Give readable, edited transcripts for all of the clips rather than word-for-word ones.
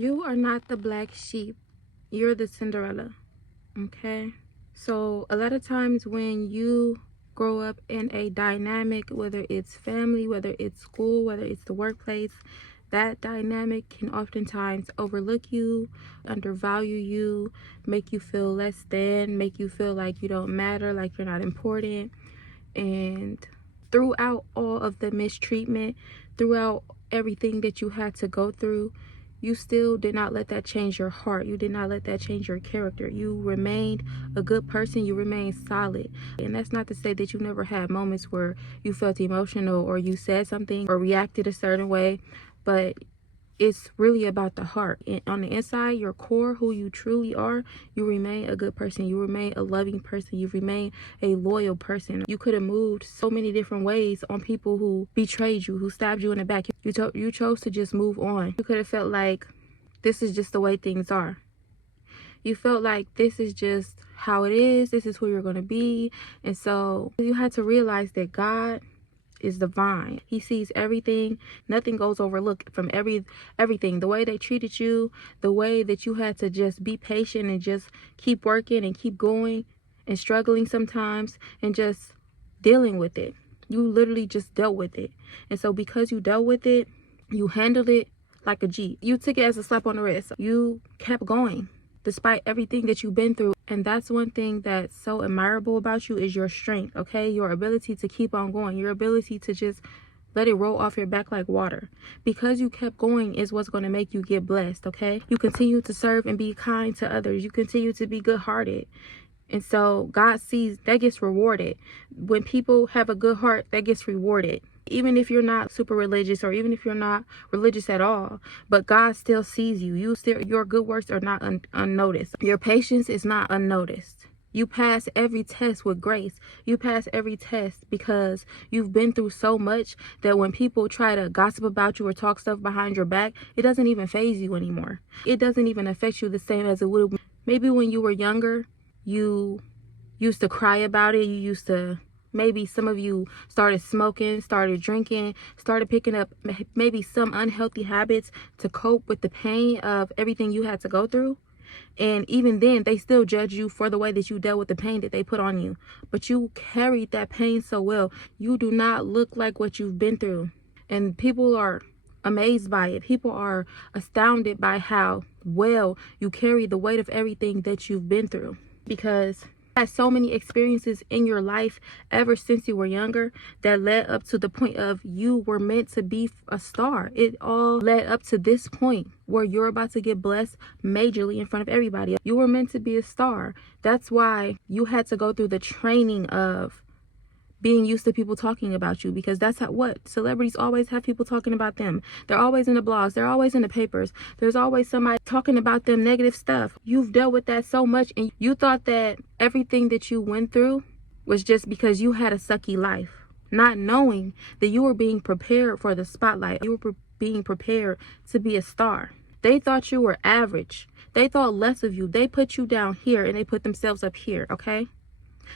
You are not the black sheep. You're the Cinderella. Okay? So a lot of times when you grow up in a dynamic, whether it's family, whether it's school, whether it's the workplace, that dynamic can oftentimes overlook you, undervalue you, make you feel less than, make you feel like you don't matter, like you're not important. And throughout all of the mistreatment, throughout everything that you had to go through, you still did not let that change your heart. You did not let that change your character. You remained a good person. You remained solid. And that's not to say that you never had moments where you felt emotional or you said something or reacted a certain way, but it's really about the heart. And on the inside, your core, who you truly are, you remain a good person. You remain a loving person. You remain a loyal person. You could have moved so many different ways on people who betrayed you, who stabbed you in the back. You chose to just move on. You could have felt like this is just the way things are. You felt like this is just how it is. This is who you're going to be. And so you had to realize that God is divine. He sees everything. Nothing goes overlooked from everything. The way they treated you, the way that you had to just be patient and just keep working and keep going and struggling sometimes and just dealing with it. You literally just dealt with it. And so because you dealt with it, you handled it like a G. You took it as a slap on the wrist. You kept going despite everything that you've been through. And that's one thing that's so admirable about you is your strength, okay? Your ability to keep on going, your ability to just let it roll off your back like water. Because you kept going is what's going to make you get blessed, okay? You continue to serve and be kind to others. You continue to be good-hearted. And so God sees that gets rewarded. When people have a good heart, that gets rewarded. Even if you're not super religious or even if you're not religious at all, but God still sees you. Your good works are not unnoticed. Your patience is not unnoticed. You pass every test with grace. You pass every test because you've been through so much that when people try to gossip about you or talk stuff behind your back, it doesn't even faze you anymore. It doesn't even affect you the same as it would have. Maybe when you were younger, you used to cry about it. You used to, maybe some of you started smoking, started drinking, started picking up maybe some unhealthy habits to cope with the pain of everything you had to go through. And even then, they still judge you for the way that you dealt with the pain that they put on you. But you carried that pain so well. You do not look like what you've been through. And people are amazed by it. People are astounded by how well you carry the weight of everything that you've been through. Because you had so many experiences in your life ever since you were younger that led up to the point of you were meant to be a star. It all led up to this point where you're about to get blessed majorly in front of everybody. You were meant to be a star. That's why you had to go through the training of being used to people talking about you, because that's what celebrities always have, people talking about them. They're always in the blogs, they're always in the papers, there's always somebody talking about them, negative stuff. You've dealt with that so much, and you thought that everything that you went through was just because you had a sucky life, not knowing that you were being prepared for the spotlight. You were being prepared to be a star. They thought you were average. They thought less of you. They put you down here and they put themselves up here, okay?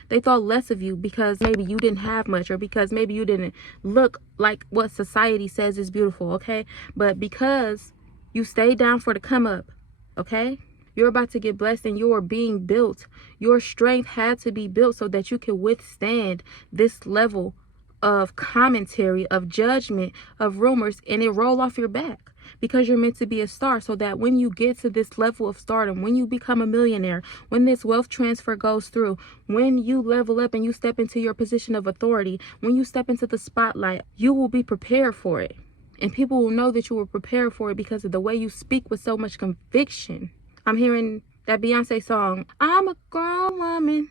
They thought less of you because maybe you didn't have much, or because maybe you didn't look like what society says is beautiful, okay? But because you stayed down for the come up, okay? You're about to get blessed and you're being built. Your strength had to be built so that you could withstand this level of commentary, of judgment, of rumors, and it roll off your back. Because you're meant to be a star, so that when you get to this level of stardom, when you become a millionaire, when this wealth transfer goes through, when you level up and you step into your position of authority, when you step into the spotlight, you will be prepared for it. And people will know that you were prepared for it because of the way you speak with so much conviction. I'm hearing that Beyonce song, I'm a grown woman.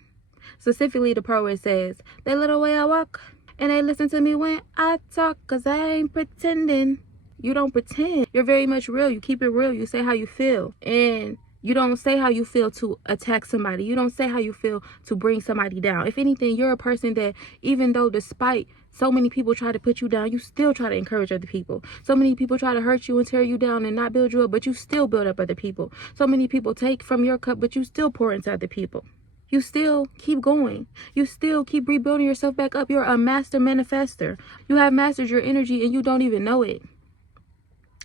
Specifically the part where it says, they love the way I walk and they listen to me when I talk, cause I ain't pretending. You don't pretend. You're very much real. You keep it real. You say how you feel. And you don't say how you feel to attack somebody. You don't say how you feel to bring somebody down. If anything, you're a person that, even though despite so many people try to put you down, you still try to encourage other people. So many people try to hurt you and tear you down and not build you up, but you still build up other people. So many people take from your cup, but you still pour into other people. You still keep going. You still keep rebuilding yourself back up. You're a master manifester. You have mastered your energy and you don't even know it.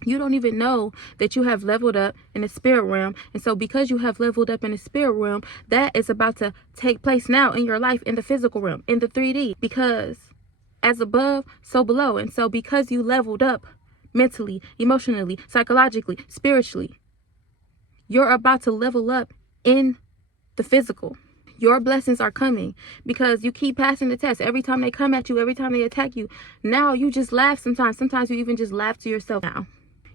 You don't even know that you have leveled up in the spirit realm. And so because you have leveled up in the spirit realm, that is about to take place now in your life in the physical realm, in the 3D. Because as above, so below. And so because you leveled up mentally, emotionally, psychologically, spiritually, you're about to level up in the physical. Your blessings are coming because you keep passing the test. Every time they come at you, every time they attack you, now you just laugh sometimes. Sometimes you even just laugh to yourself now.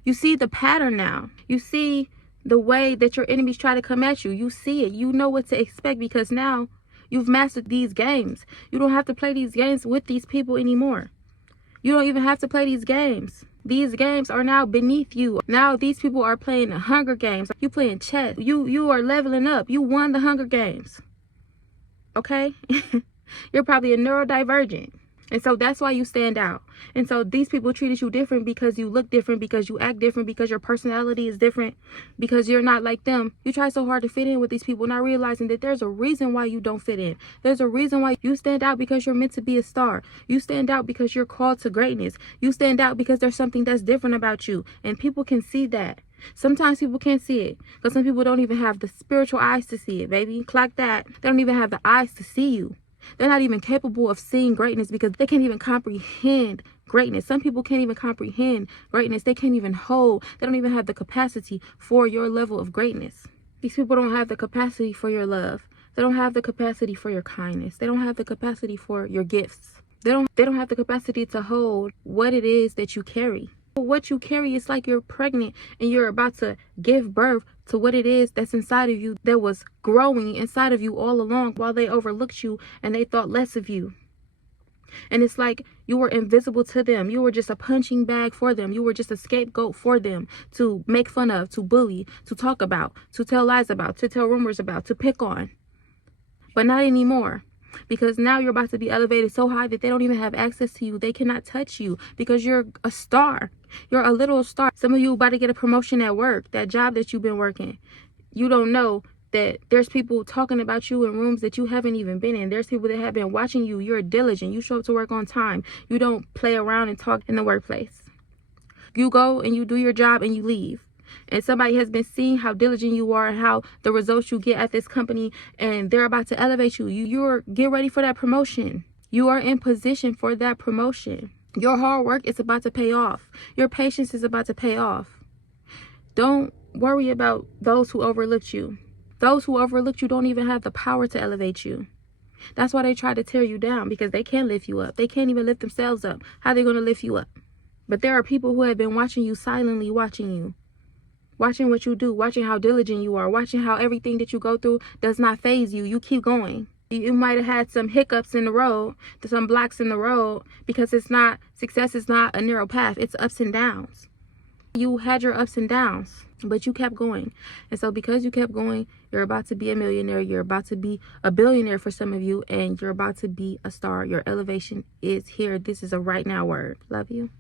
You see the pattern now. You see the way that your enemies try to come at you. You see it. You know what to expect because now you've mastered these games. You don't have to play these games with these people anymore. You don't even have to play these games. These games are now beneath you. Now these people are playing the Hunger Games. You playing chess. You are leveling up. You won the Hunger Games. Okay? You're probably a neurodivergent. And so that's why you stand out. And so these people treated you different because you look different, because you act different, because your personality is different, because you're not like them. You try so hard to fit in with these people, not realizing that there's a reason why you don't fit in. There's a reason why you stand out, because you're meant to be a star. You stand out because you're called to greatness. You stand out because there's something that's different about you. And people can see that. Sometimes people can't see it because some people don't even have the spiritual eyes to see it, baby. Clock that. They don't even have the eyes to see you. They're not even capable of seeing greatness because they can't even comprehend greatness. Some people can't even comprehend greatness. They can't even hold. They don't even have the capacity for your level of greatness. These people don't have the capacity for your love. They don't have the capacity for your kindness. They don't have the capacity for your gifts. They don't have the capacity to hold what it is that you carry. What you carry is like you're pregnant and you're about to give birth to what it is that's inside of you that was growing inside of you all along while they overlooked you and they thought less of you. And it's like you were invisible to them. You were just a punching bag for them. You were just a scapegoat for them to make fun of, to bully, to talk about, to tell lies about, to tell rumors about, to pick on. But not anymore. Because now you're about to be elevated so high that they don't even have access to you. They cannot touch you because you're a star. You're a little star. Some of you about to get a promotion at work, that job that you've been working. You don't know that there's people talking about you in rooms that you haven't even been in. There's people that have been watching you. You're diligent. You show up to work on time. You don't play around and talk in the workplace. You go and you do your job and you leave. And somebody has been seeing how diligent you are and how the results you get at this company, and they're about to elevate you. You're get ready for that promotion. You are in position for that promotion. Your hard work is about to pay off. Your patience is about to pay off. Don't worry about those who overlooked you. Those who overlooked you don't even have the power to elevate you. That's why they try to tear you down, because they can't lift you up. They can't even lift themselves up. How are they going to lift you up? But there are people who have been watching you, silently watching you. Watching what you do, watching how diligent you are, watching how everything that you go through does not faze you. You keep going. You might have had some hiccups in the road, some blocks in the road, because success is not a narrow path. It's ups and downs. You had your ups and downs, but you kept going. And so because you kept going, you're about to be a millionaire. You're about to be a billionaire for some of you, and you're about to be a star. Your elevation is here. This is a right now word. Love you.